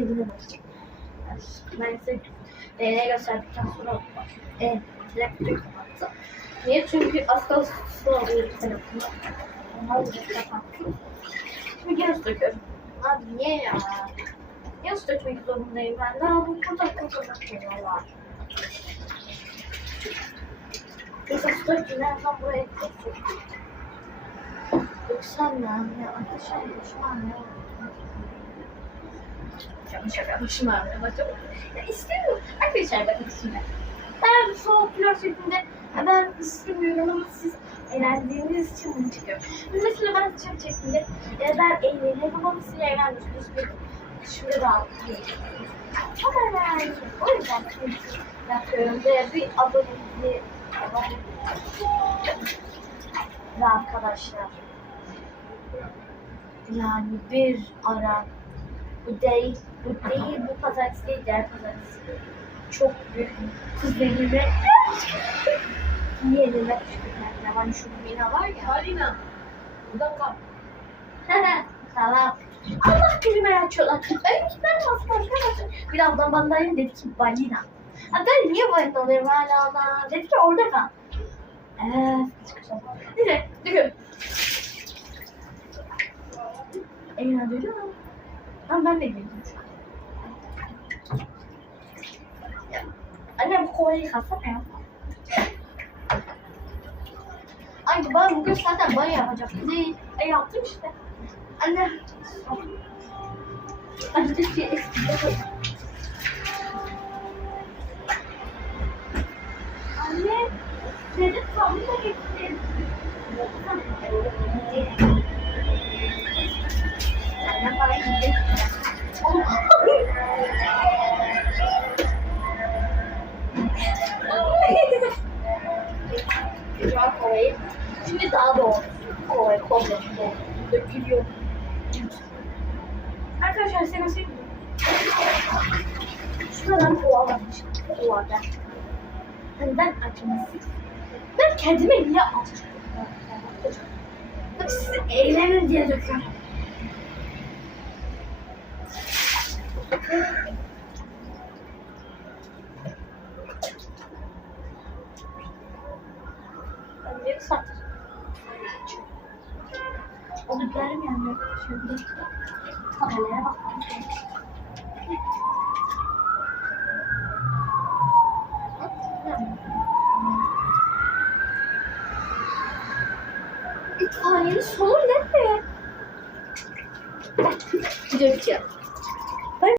Sevgili dostum. Ben size DNA gösterdikten sonra e, telefonu. Niye? Çünkü az kalsın su alıyor telefonu. Ondan dolayı kapattım. Şimdi gene su döküyorum. Abi niye ya? Niye su dökmek zorundayım ben? Daha bu burada burada koyuyorlar. Neyse su dökeyim. En son buraya koyayım. Döksem ya. Ya düşman ya. Yanlış yapmışım abi. Bakın. Ya istemiyorum. Ben soğuk flör şeklinde ben istemiyorum ama siz eğlendiğiniz için bunu çekiyorum. Mesela ben sıcak çektiğimde ya ben eğleniyorum ama siz eğlenmiyorsunuz. Şimdi rahatlıyorum. Ama o yüzden yapıyorum ve bir aboneliği ve arkadaşlar yani bir ara bu değil, bu değil, bu pazartesi değil, diğer pazartesi. Çok büyük kuzenime yeğenime küçüklerine hani şu Mina var ya. Alina. Buradan kal. tamam. Allah kelime açıyorlar. Ben hiç ben aslında arkadaşlar. Birazdan bana dayım dedi ki balina. Ha ben niye balina oluyorum hala ona? Dedi ki orada kal. Eee. Neyse, döküyorum. Emin duyuyor mu? Ama ben de. Ya, Anne bu kovayı kalsana ya. Ay ben bugün zaten banyo yapacaktım. Değil. E yaptım işte. Anne. Anne şey eskide Anne. Dedim tabii da gidecek. Tekrar kovayı. Şimdi daha doğru. Kovayı komple. Dökülüyor. Arkadaşlar size nasıl Şuradan kova varmış. Kovada. Hani ben acımasız. Ben kendime niye alacağım? Bak siz eğlenin diye döküyorum. Ben bir saattir. O biberim yanıyor. Şöyle. Tabelaya bakalım. İtfaiyenin sonu ne be? Dökeceğim.